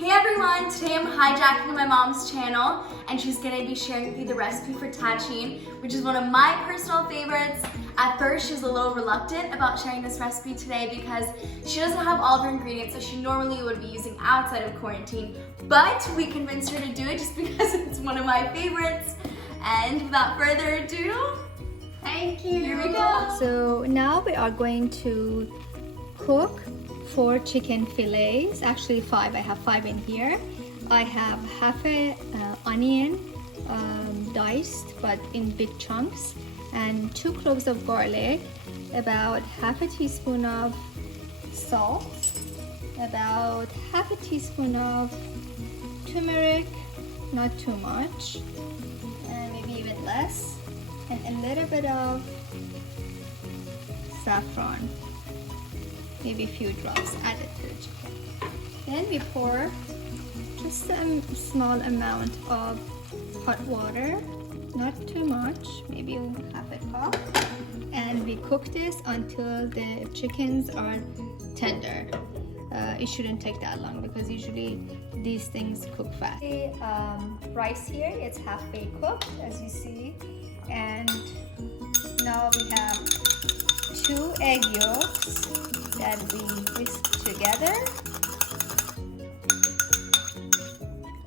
Hey everyone, today I'm hijacking my mom's channel and she's gonna be sharing with you the recipe for tahchin, which is one of my personal favorites. At first, she's a little reluctant about sharing this recipe today because she doesn't have all of her ingredients that she normally would be using outside of quarantine, but we convinced her to do it just because it's one of my favorites. And without further ado, thank you. Here we go. So now we are going to cook 4 chicken fillets, actually 5. I have 5 in here. I have half a onion diced but in big chunks, and 2 cloves of garlic, about half a teaspoon of salt, about half a teaspoon of turmeric, not too much, and maybe even less, and a little bit of saffron, maybe a few drops added to the chicken. Then we pour just a small amount of hot water, not too much, maybe half a cup, and we cook this until the chickens are tender. It shouldn't take that long because usually these things cook fast. The rice here, it's halfway cooked as you see, and now we have 2 egg yolks that we whisk together,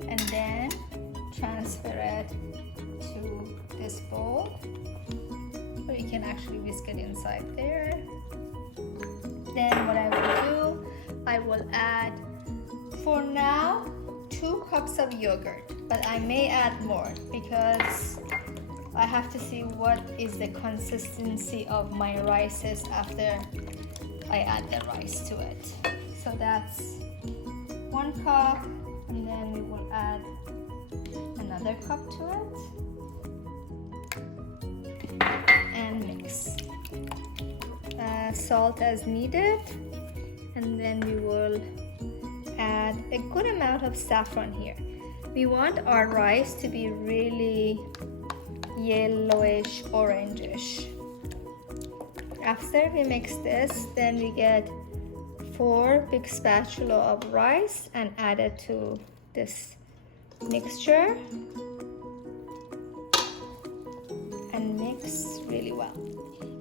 and then transfer it to this bowl, or you can actually whisk it inside there. Then what I will do, I will add, for now, 2 cups of yogurt, but I may add more because I have to see what is the consistency of my rices after I add the rice to it. So that's 1 cup, and then we will add another cup to it and mix. Salt as needed, and then we will add a good amount of saffron here. We want our rice to be really yellowish, orangish. After we mix this, then we get 4 big spatula of rice and add it to this mixture and mix really well.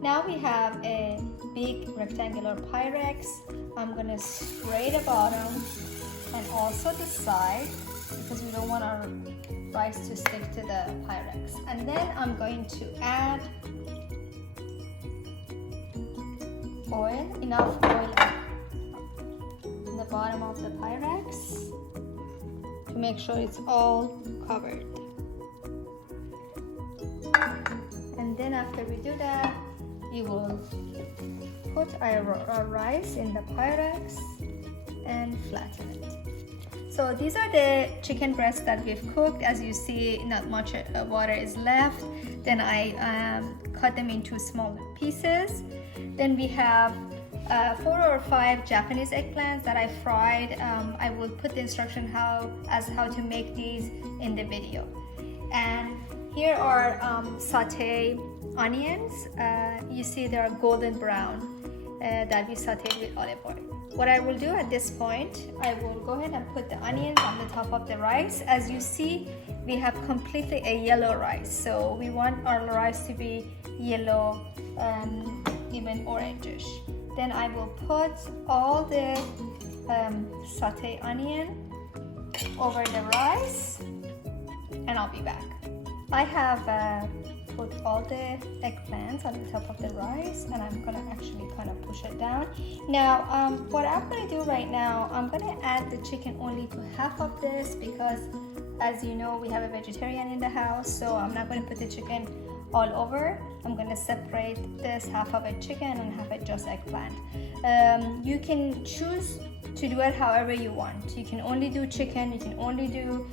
Now we have a big rectangular Pyrex. I'm gonna spray the bottom and also the side because we don't want our rice to stick to the Pyrex. And then I'm going to add oil, enough oil in the bottom of the Pyrex to make sure it's all covered. And then after we do that, we will put our rice in the Pyrex and flatten it. So these are the chicken breasts that we've cooked. As you see, not much water is left. Then I cut them into small pieces. Then we have 4 or 5 Japanese eggplants that I fried. I will put the instruction how to make these in the video. And here are sauté onions. You see they are golden brown that we sauteed with olive oil. What I will do at this point, I will go ahead and put the onions on the top of the rice. As you see, we have completely a yellow rice, so we want our rice to be yellow, even orangish. Then I will put all the sauté onion over the rice, and I'll be back. I have put all the eggplants on the top of the rice, and I'm gonna actually kind of push it down. Now, what I'm gonna do right now, I'm gonna add the chicken only to half of this because, as you know, we have a vegetarian in the house, so I'm not gonna put the chicken all over. I'm gonna separate this half of it chicken and half it just eggplant. You can choose to do it however you want. You can only do chicken, you can only do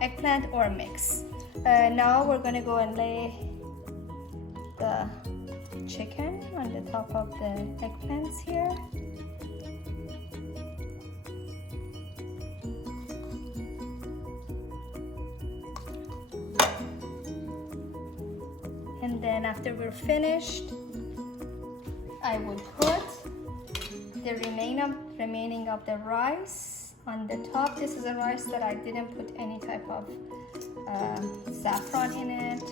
eggplant or mix. Now we're gonna go and lay the chicken on the top of the eggplants here. And then after we're finished, I will put the remaining of the rice On the top, this is a rice that I didn't put any type of saffron in it.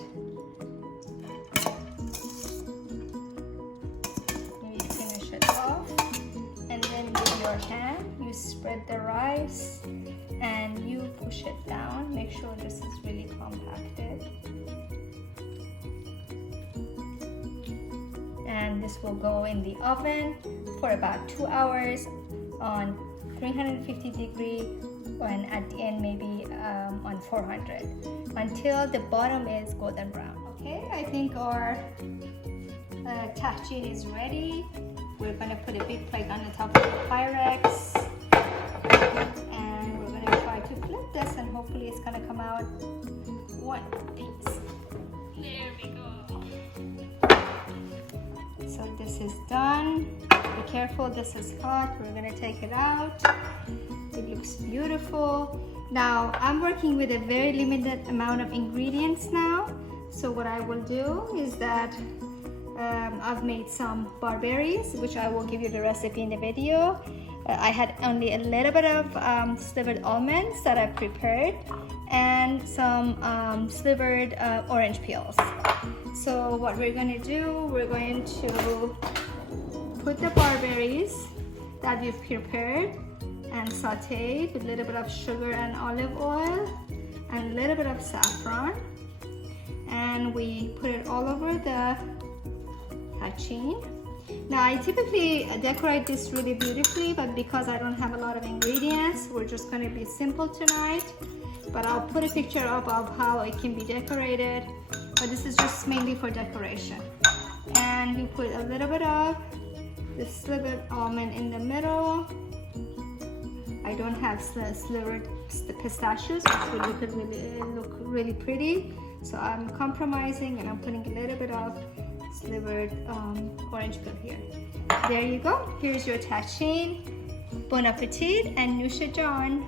You finish it off, and then with your hand you spread the rice and you push it down. Make sure this is really compacted. And this will go in the oven for about 2 hours on 350 degree, and at the end maybe on 400, until the bottom is golden brown. Okay, I think our tahchin is ready. We're gonna put a big plate on the top of the Pyrex, and we're gonna try to flip this, and hopefully it's gonna come out one piece. There we go. So this is done. Be careful, this is hot. We're gonna take it out. It looks beautiful. Now I'm working with a very limited amount of ingredients now. So what I will do is that I've made some barberries, which I will give you the recipe in the video. I had only a little bit of slivered almonds that I prepared, and some slivered orange peels. So what we're gonna do, we're going to put the barberries that we've prepared and sautéed with a little bit of sugar and olive oil and a little bit of saffron, and we put it all over the tahchin. Now I typically decorate this really beautifully, but because I don't have a lot of ingredients, we're just going to be simple tonight. But I'll put a picture up of how it can be decorated, but this is just mainly for decoration. And we put a little bit of the slivered almond in the middle. I don't have slivered pistachios, which would look really pretty, so I'm compromising and I'm putting a little bit of slivered orange peel here. There you go. Here's your tahchin. Bon appetit and Nusha John.